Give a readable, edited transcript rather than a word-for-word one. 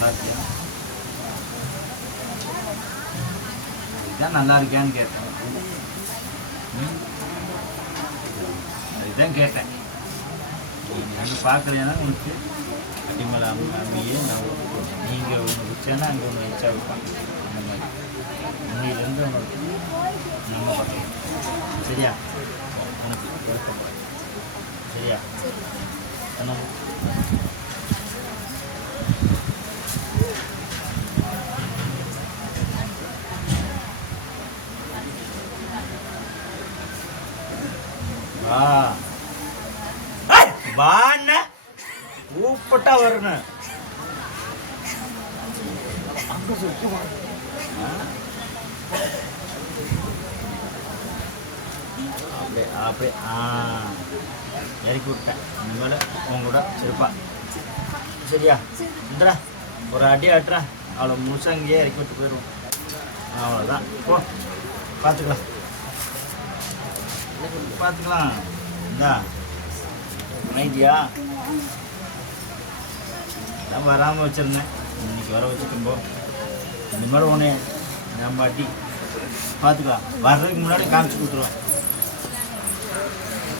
பார்த்தியா இதுதான் நல்லா இருக்கியான்னு கேட்டேன். அதுதான் கேட்டேன். நீங்கள் பார்க்கலைன்னா உனக்கு அடிமலை அம்மியே நான் நீங்கள் ஒன்று வச்சேன்னா அங்கே ஒன்று வச்சா வைப்பாங்க. அந்த மாதிரி அம்மியிலேருந்து உனக்கு நம்ம பார்க்கலாம். சரியா? உனக்கு விருப்பம் சரியா? வா வாண்ண கூப்பிட்டா வரணும். அப்படியே அப்படியே இறக்கி விட்டேன். இனிமேல் உங்க கூட இருப்பா. சரியா? இந்தடா ஒரு அடி ஆட்டுறா, அவளை முழுசாக அங்கேயே இறக்கி விட்டு போயிடுவோம். அவ்வளோதான். போ பார்த்துக்கலாம் பார்த்துக்கலாம். இந்தா அமைதியா நான் வராமல் வச்சுருந்தேன், இன்னைக்கு வர வச்சுட்டும்போ. இனிமேல் ஒன்று நம்ம அடி பார்த்துக்கலாம். வர்றதுக்கு முன்னாடி காமிச்சு கொடுத்துருவேன்.